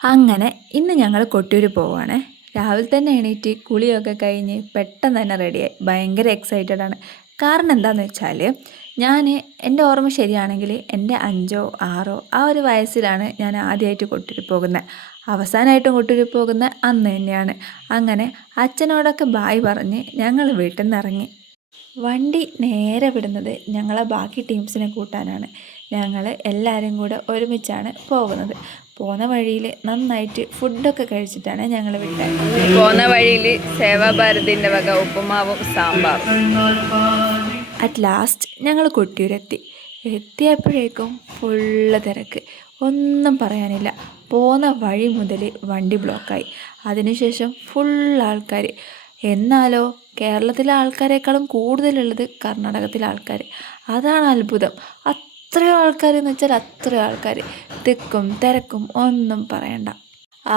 അങ്ങനെ ഇന്ന് ഞങ്ങൾ കൊട്ടിയൂർ പോവുകയാണേ. രാവിലെ തന്നെ എണീറ്റ് കുളിയൊക്കെ കഴിഞ്ഞ് പെട്ടെന്ന് തന്നെ റെഡിയായി. ഭയങ്കര എക്സൈറ്റഡ് ആണ്. കാരണം എന്താണെന്ന് വെച്ചാൽ എൻ്റെ ഓർമ്മ ശരിയാണെങ്കിൽ എൻ്റെ 5ഓ 6ഓ ആ ഒരു വയസ്സിലാണ് ഞാൻ ആദ്യമായിട്ട് കൊട്ടിയൂർ പോകുന്നത്. അവസാനമായിട്ടും കൊട്ടിയൂർ പോകുന്നത് അന്ന് തന്നെയാണ്. അങ്ങനെ അച്ഛനോടൊക്കെ ബായ് പറഞ്ഞ് ഞങ്ങൾ വീട്ടിൽ നിന്ന് ഇറങ്ങി. വണ്ടി നേരെ വിടുന്നത് ഞങ്ങളെ ബാക്കി ടീംസിനെ കൂട്ടാനാണ്. ഞങ്ങൾ എല്ലാവരും കൂടെ ഒരുമിച്ചാണ് പോകുന്നത്. പോകുന്ന വഴിയിൽ നന്നായിട്ട് ഫുഡൊക്കെ കഴിച്ചിട്ടാണ് ഞങ്ങൾ വിട്ടത്. പോകുന്ന വഴിയിൽ സേവാഭാരതിൻ്റെ വക ഉപ്പുമാവും സാമ്പാറും. അറ്റ് ലാസ്റ്റ് ഞങ്ങൾ കൊട്ടിയൂരെത്തി. എത്തിയപ്പോഴേക്കും ഫുള്ള് തിരക്ക്, ഒന്നും പറയാനില്ല. പോകുന്ന വഴി മുതൽ വണ്ടി ബ്ലോക്കായി. അതിനുശേഷം ഫുൾ ആൾക്കാർ. എന്നാലോ കേരളത്തിലെ ആൾക്കാരെക്കാളും കൂടുതലുള്ളത് കർണാടകത്തിലെ ആൾക്കാർ. അതാണ് അത്ഭുതം. അത്രയും ആൾക്കാർ എന്ന് വെച്ചാൽ അത്രയും ആൾക്കാർ. തിക്കും തിരക്കും ഒന്നും പറയണ്ട.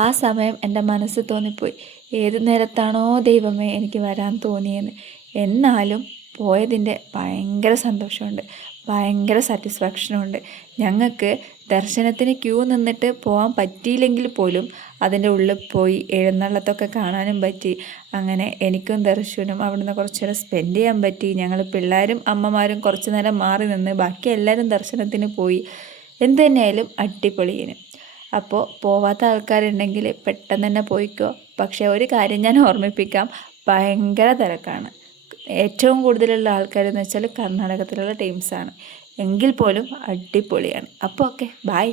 ആ സമയം എൻ്റെ മനസ്സ് തോന്നിപ്പോയി, ഏത് നേരത്താണോ ദൈവമേ എനിക്ക് വരാൻ തോന്നിയെന്ന്. എന്നാലും പോയതിൻ്റെ ഭയങ്കര സന്തോഷമുണ്ട്, ഭയങ്കര സാറ്റിസ്ഫാക്ഷനുണ്ട്. ഞങ്ങൾക്ക് ദർശനത്തിന് ക്യൂ നിന്നിട്ട് പോകാൻ പറ്റിയില്ലെങ്കിൽ പോലും അതിൻ്റെ ഉള്ളിൽ പോയി എഴുന്നള്ളത്തൊക്കെ കാണാനും പറ്റി. അങ്ങനെ എനിക്കും ദർശനും അവിടുന്ന് കുറച്ച് നേരം സ്പെൻഡ് ചെയ്യാൻ പറ്റി. ഞങ്ങൾ പിള്ളേരും അമ്മമാരും കുറച്ച് നേരം മാറി നിന്ന് ബാക്കി എല്ലാവരും ദർശനത്തിന് പോയി. എന്ത് തന്നെയായാലും അടിപൊളിയേനു. അപ്പോൾ പോവാത്ത ആൾക്കാരുണ്ടെങ്കിൽ പെട്ടെന്ന് തന്നെ പോയിക്കോ. പക്ഷേ ഒരു കാര്യം ഞാൻ ഓർമ്മിപ്പിക്കാം, ഭയങ്കര തിരക്കാണ്. ഏറ്റവും കൂടുതലുള്ള ആൾക്കാരെന്ന് വെച്ചാൽ കർണാടകത്തിലുള്ള ടീംസാണ്. എങ്കിൽ പോലും അടിപൊളിയാണ്. അപ്പോൾ ഓക്കെ, ബൈ.